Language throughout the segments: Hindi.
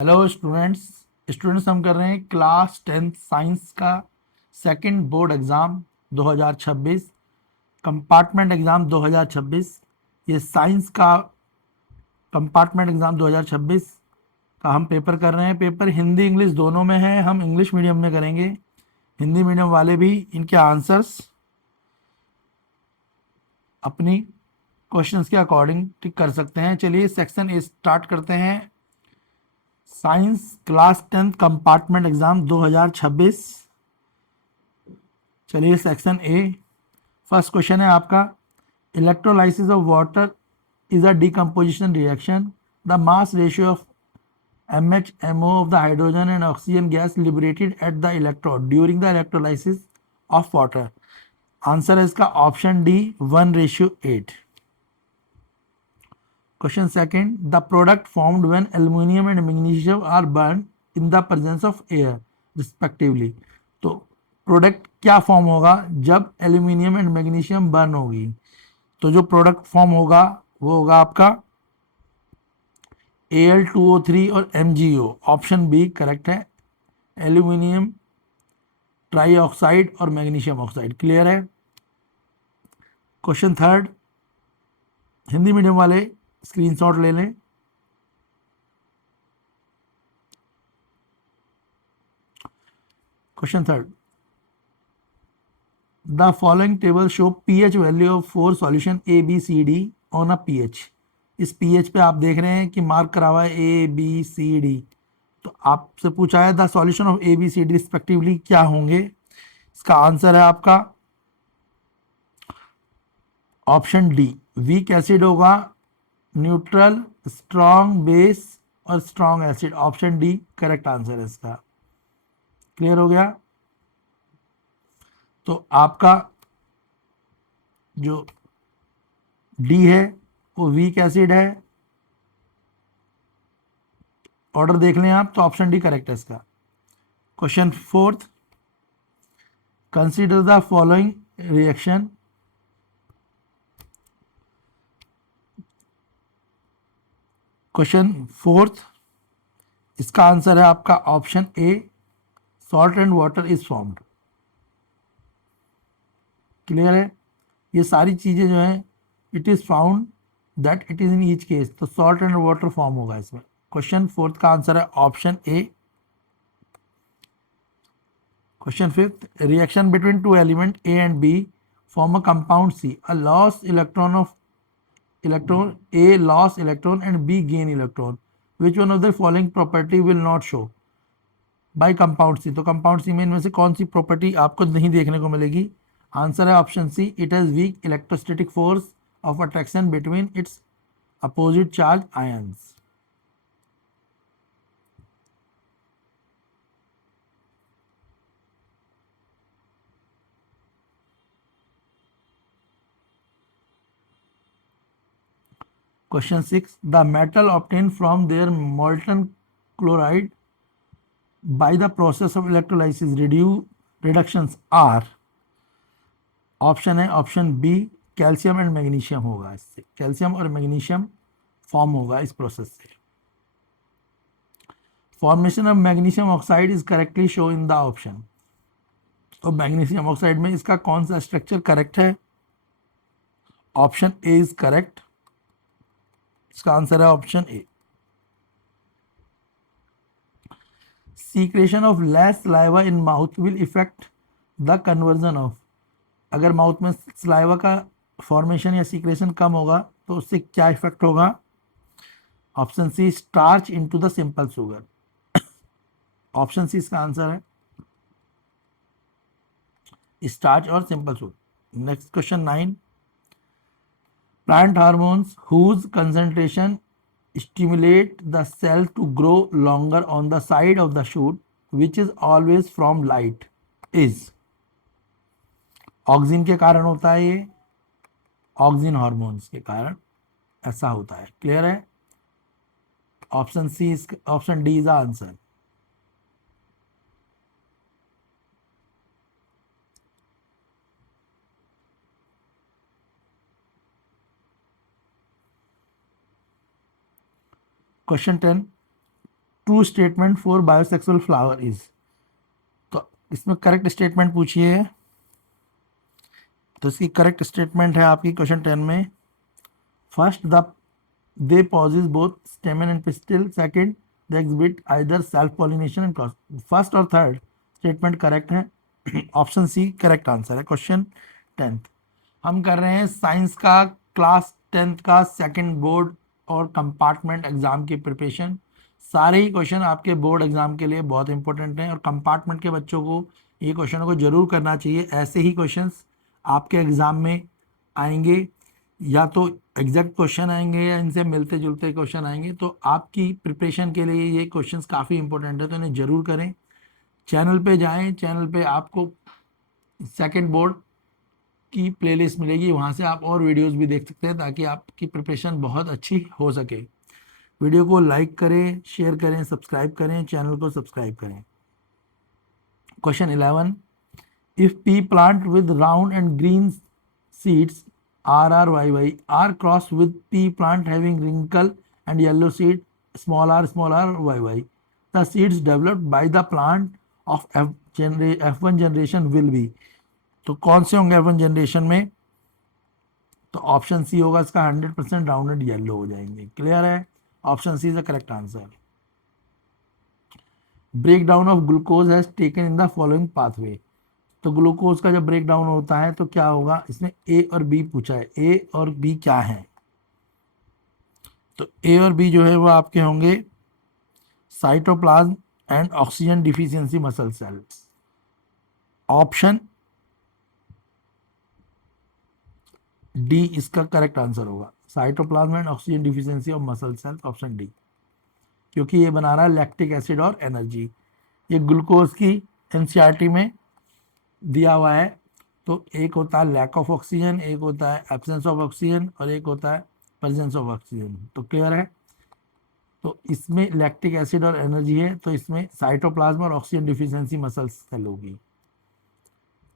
हेलो स्टूडेंट्स हम कर रहे हैं क्लास 10th साइंस का second board exam 2026 compartment exam 2026। ये साइंस का कंपार्टमेंट एग्ज़ाम 2026 का हम पेपर कर रहे हैं। पेपर हिंदी इंग्लिश दोनों में है, हम इंग्लिश मीडियम में करेंगे। हिंदी मीडियम वाले भी इनके आंसर्स अपनी क्वेश्चंस के अकॉर्डिंग टिक कर सकते हैं। चलिए सेक्शन ए स्टार्ट करते हैं। Science class 10th compartment exam 2026। चलिए सेक्शन ए फर्स्ट क्वेश्चन है आपका, electrolysis of water is a decomposition reaction. The mass ratio of MHMO of the hydrogen and oxygen gas liberated at the electrode during the electrolysis of water. Answer है इसका option D 1:8। Question second, the product formed when aluminium and magnesium are burn in the presence of air respectively. तो प्रोडक्ट क्या फॉर्म होगा जब एल्यूमिनियम एंड मैग्नीशियम बर्न होगी? तो जो प्रोडक्ट फॉर्म होगा वो होगा आपका Al2O3 और MgO। ऑप्शन बी करेक्ट है, एल्यूमिनियम ट्राई ऑक्साइड और मैग्नीशियम ऑक्साइड। क्लियर है। क्वेश्चन थर्ड, हिंदी मीडियम वाले स्क्रीनशॉट ले लें। Question third, the following table show pH value of 4 solution ABCD on a pH. इस पीएच पे आप देख रहे हैं कि मार्क करा हुआ है ABCD। तो आपसे पूछा है the solution of ABCD respectively क्या होंगे। इसका आंसर है आपका ऑप्शन डी, वीक एसिड होगा, न्यूट्रल, स्ट्रॉन्ग बेस और strong acid. Option D correct answer है इसका। क्लियर हो गया। तो आपका जो डी है वो वीक एसिड है। ऑर्डर देख लें आप, तो ऑप्शन डी करेक्ट है इसका। Question fourth, consider the following reaction. Question fourth, इसका आंसर है आपका option A, salt and water is formed. Clear है। ये सारी चीजें जो है it is found that it is in each case, तो सॉल्ट एंड वाटर फॉर्म होगा इसमें। क्वेश्चन फोर्थ का आंसर है option A. Question fifth, reaction between two element A and B form a compound C, a loss electron of electron A loss electron and B gain electron, which one of the following property will not show by compound C। तो कंपाउंड सी में इनमें से कौन सी प्रॉपर्टी आपको नहीं देखने को मिलेगी? आंसर है option C, it has weak electrostatic force of attraction between its opposite charge ions. Question six, the metal obtain from their molten chloride by the process of electrolysis reductions are। Option है option B, calcium and magnesium होगा। इससे कैल्शियम और मैग्नीशियम फॉर्म होगा इस प्रोसेस से। Formation of magnesium oxide is correctly show in the option. तो मैग्नीशियम ऑक्साइड में इसका कौन सा स्ट्रक्चर करेक्ट है? Option A is correct. इसका आंसर है option A. Secretion of less saliva in mouth will affect the conversion of. अगर माउथ में सलाइवा का फॉर्मेशन या सीक्रेशन कम होगा तो उससे क्या इफेक्ट होगा? Option C, starch into the simple sugar. Option C इसका आंसर है, स्टार्च और simple sugar. Next question 9, plant hormones whose concentration stimulate the cell to grow longer on the side of the shoot which is always from light is। Auxin के कारण होता है ये, ऑक्सिन हार्मोन्स के कारण ऐसा होता है। क्लियर है। Option C, option D is the answer. Question 10, true statement for bisexual flower is. तो इसमें करेक्ट स्टेटमेंट पूछिए, तो इसकी करेक्ट स्टेटमेंट है आपकी क्वेश्चन 10 में, first the they possess both stamen and pistil, second they exhibit either self pollination and cross. First और थर्ड स्टेटमेंट करेक्ट है, ऑप्शन सी करेक्ट आंसर है। क्वेश्चन 10th हम कर रहे हैं साइंस का क्लास 10th का सेकंड बोर्ड और कंपार्टमेंट एग्जाम की प्रिपरेशन। सारे ही क्वेश्चन आपके बोर्ड एग्जाम के लिए बहुत इंपॉर्टेंट हैं और कंपार्टमेंट के बच्चों को ये क्वेश्चनों को जरूर करना चाहिए। ऐसे ही क्वेश्चंस आपके एग्जाम में आएंगे, या तो एग्जैक्ट क्वेश्चन आएंगे या इनसे मिलते जुलते क्वेश्चन आएंगे, तो आपकी प्रिपरेशन के लिए ये क्वेश्चंस काफ़ी इंपॉर्टेंट है, तो इन्हें जरूर करें। चैनल पे जाएं, चैनल पे आपको सेकंड बोर्ड की प्लेलिस्ट मिलेगी, वहाँ से आप और वीडियोस भी देख सकते हैं ताकि आपकी प्रिपरेशन बहुत अच्छी हो सके। वीडियो को लाइक करें, शेयर करें, सब्सक्राइब करें, चैनल को सब्सक्राइब करें। Question 11, if P plant with round and green seeds RRYY are crossed with pea plant having wrinkle and yellow seed small r YY, the seeds developed by the plant of F1 generation will be। तो कौन से होंगे F1 जनरेशन में? तो ऑप्शन सी होगा इसका, 100% राउंडेड येलो हो जाएंगे। क्लियर है? Option C is the correct answer. Break down of glucose has taken in the following pathway. तो ग्लूकोज का जब ब्रेक डाउन होता है तो क्या होगा? इसमें ए और बी पूछा है, ए और बी क्या है? तो ए और बी जो है वो आपके होंगे cytoplasm and oxygen deficiency muscle cell. Option D इसका करेक्ट आंसर होगा, cytoplasm and oxygen deficiency of muscle cell, option D, क्योंकि ये बना रहा है लैक्टिक एसिड और एनर्जी। ये ग्लूकोज की एनसीईआरटी में दिया हुआ है। तो एक होता है लैक ऑफ ऑक्सीजन, एक होता है एब्सेंस ऑफ ऑक्सीजन और एक होता है प्रेजेंस ऑफ ऑक्सीजन। तो क्लियर है? तो इसमें लैक्टिक एसिड और एनर्जी है, तो इसमें साइटोप्लाज्म और ऑक्सीजन डिफिशियंसी मसल सेल होगी।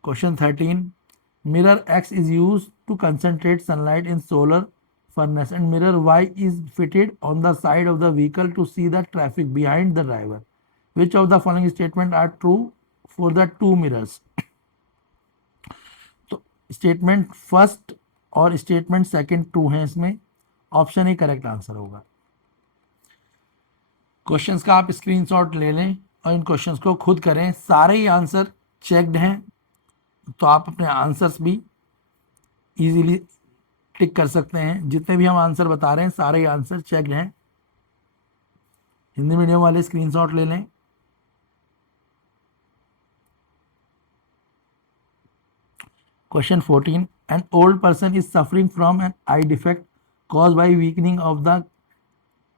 Question 13, mirror X is used to concentrate sunlight in solar furnace and mirror Y is fitted on the side of the vehicle to see the traffic behind the driver. Which of the following statements are true for the two mirrors? तो स्टेटमेंट फर्स्ट और स्टेटमेंट सेकंड ट्रू हैं इसमें, ऑप्शन ए करेक्ट आंसर होगा। क्वेश्चंस का आप स्क्रीनशॉट ले लें और इन क्वेश्चंस को खुद करें, सारे ही आंसर चेक्ड हैं, तो आप अपने आंसर्स भी इजीली टिक कर सकते हैं। जितने भी हम आंसर बता रहे हैं सारे ही आंसर चेक्ड हैं। हिंदी मीडियम वाले स्क्रीनशॉट ले लें। Question 14, an old person is suffering from an eye defect caused by weakening of the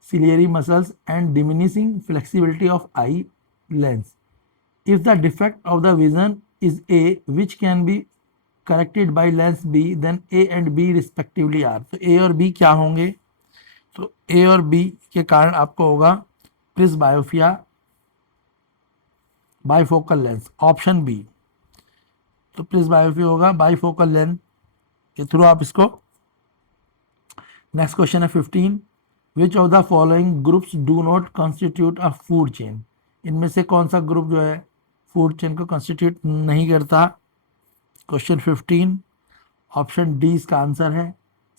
ciliary muscles and diminishing flexibility of eye lens. If the defect of the vision is A, which can be corrected by lens B, then A and B respectively are। तो A और B क्या होंगे? तो A और B के कारण आपको होगा प्रिस्बायोपिया, बाइफोकल लेंस, ऑप्शन बी। तो प्रिस्बायोपिया होगा बाइफोकल लेंस के थ्रू आप इसको। नेक्स्ट क्वेश्चन है 15, which of the following groups do not constitute a food chain. इनमें से कौन सा ग्रुप जो है फूड चेन को कॉन्स्टिट्यूट नहीं करता? क्वेश्चन 15, ऑप्शन डी इसका आंसर है,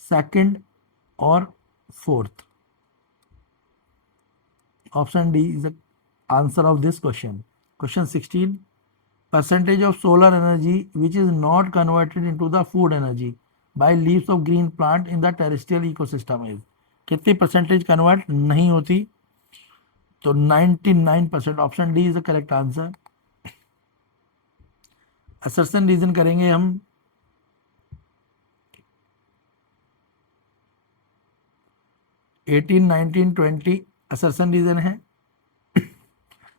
सेकंड और fourth. Option D is the answer of this question. Question 16, percentage of solar energy which is not converted into the food energy by leaves of green plant in the terrestrial ecosystem is. कितनी परसेंटेज कन्वर्ट नहीं होती? तो 99%। Option D is the correct answer. Assertion reason करेंगे हम। एटीन, 19, 20 असर्शन रीजन है।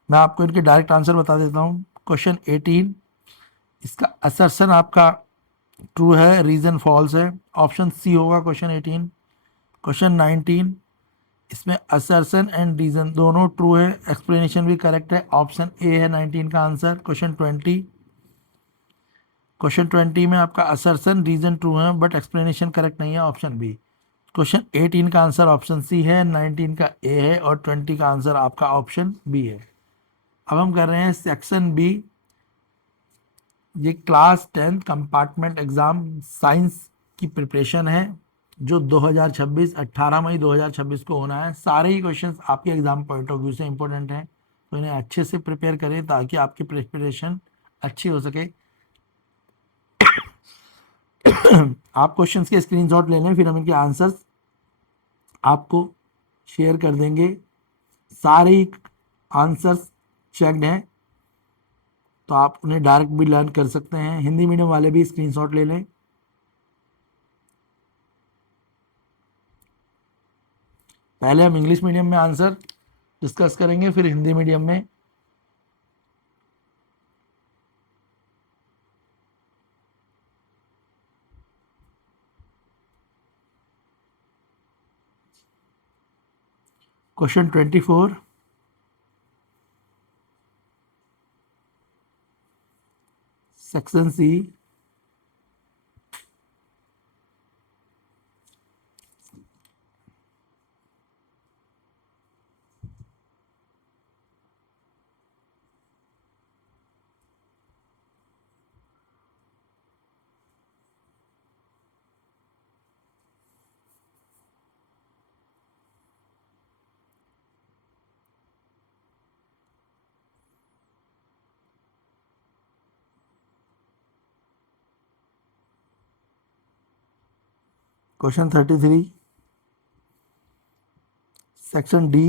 मैं आपको इनके डायरेक्ट आंसर बता देता हूँ। क्वेश्चन 18, इसका असर्शन आपका ट्रू है, रीजन फॉल्स है, ऑप्शन सी होगा क्वेश्चन 18। क्वेश्चन 19, इसमें असर्शन एंड रीजन दोनों ट्रू है, एक्सप्लेनेशन भी करेक्ट है, ऑप्शन ए है 19 का आंसर। क्वेश्चन 20, क्वेश्चन 20 में आपका असर्शन रीजन ट्रू है बट एक्सप्लेनेशन करेक्ट नहीं है, ऑप्शन बी। क्वेश्चन 18 का आंसर ऑप्शन सी है, 19 का ए है और 20 का आंसर आपका ऑप्शन बी है। अब हम कर रहे हैं सेक्शन बी। ये क्लास 10 कंपार्टमेंट एग्जाम साइंस की प्रिपरेशन है जो 2026 18 मई 2026 को होना है। सारे ही क्वेश्चंस आपके एग्जाम पॉइंट ऑफ व्यू से इंपॉर्टेंट हैं, तो इन्हें अच्छे से प्रिपेयर करें ताकि आपकी प्रिपरेशन अच्छी हो सके। आप क्वेश्चंस के स्क्रीनशॉट ले लें, फिर हम इनके आंसर्स आपको शेयर कर देंगे। सारे ही आंसर्स चेक्ड हैं, तो आप उन्हें डायरेक्ट भी लर्न कर सकते हैं। हिंदी मीडियम वाले भी स्क्रीनशॉट ले लें। पहले हम इंग्लिश मीडियम में आंसर डिस्कस करेंगे, फिर हिंदी मीडियम में। Question 24, section C. Question 33, section D.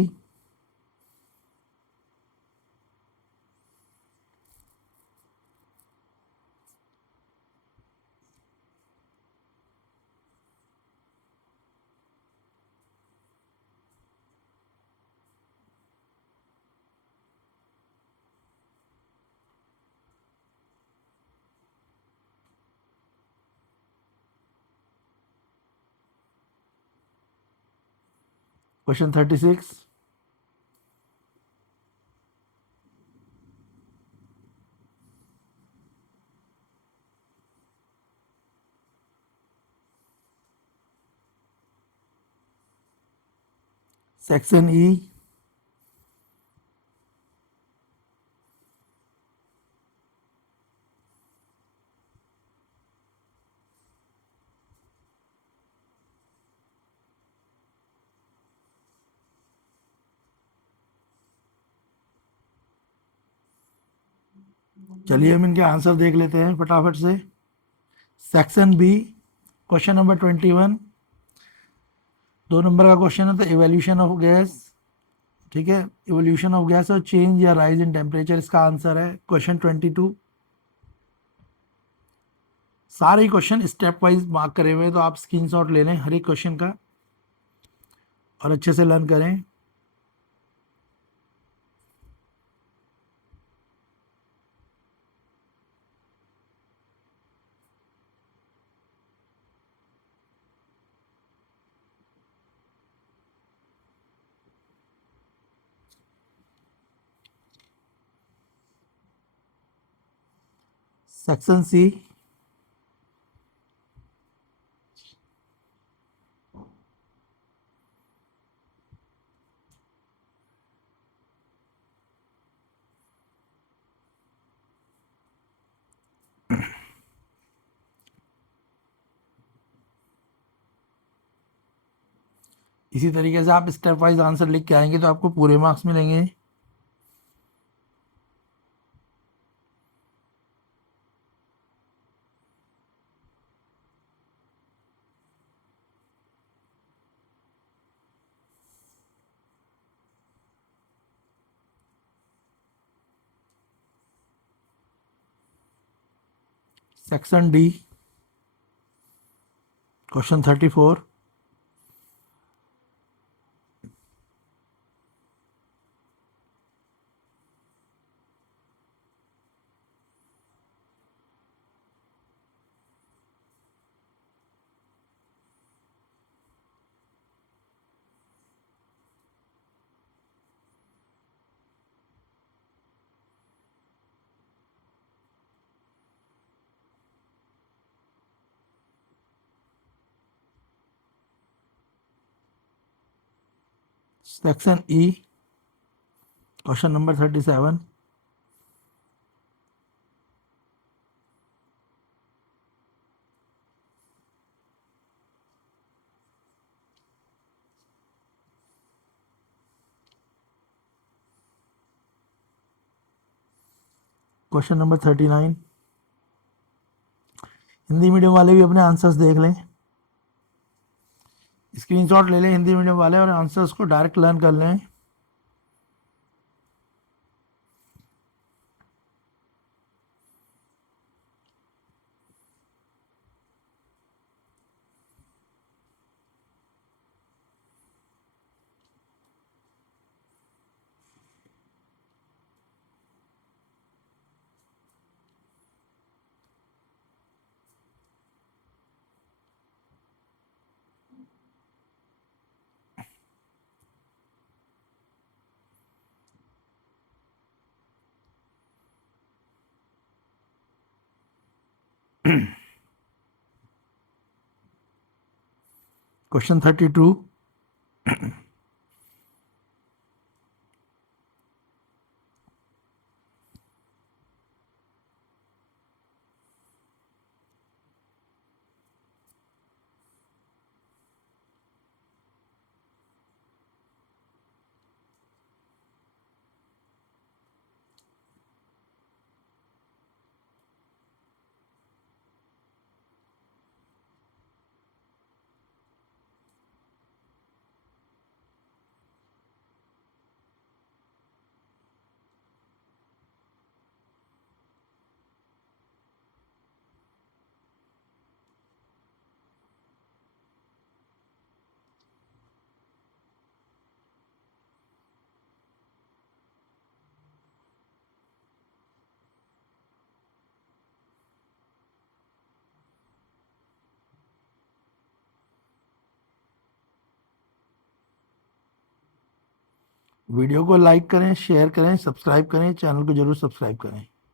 Question 36, section E. चलिए हम इनके आंसर देख लेते हैं फटाफट से। Section B, question number 21, 2 number का क्वेश्चन है, तो इवोल्यूशन ऑफ गैस। ठीक है, इवोल्यूशन ऑफ गैस और चेंज या राइज इन टेम्परेचर इसका आंसर है। क्वेश्चन 22, सारे ही क्वेश्चन स्टेप वाइज मार्क करे हुए हैं, तो आप स्क्रीनशॉट ले लें हर एक क्वेश्चन का और अच्छे से लर्न करें। सेक्शन सी, इसी तरीके से आप स्टेप वाइज आंसर लिख के आएंगे तो आपको पूरे मार्क्स मिलेंगे। Section D, question 34, section E, question number 37. Question number 39. Hindi medium वाले भी अपने आंसर्स देख लें, स्क्रीनशॉट ले लें हिंदी मीडियम वाले और आंसर्स को डायरेक्ट लर्न कर लें. क्वेश्चन 32. वीडियो को लाइक करें, शेयर करें, सब्सक्राइब करें, चैनल को जरूर सब्सक्राइब करें.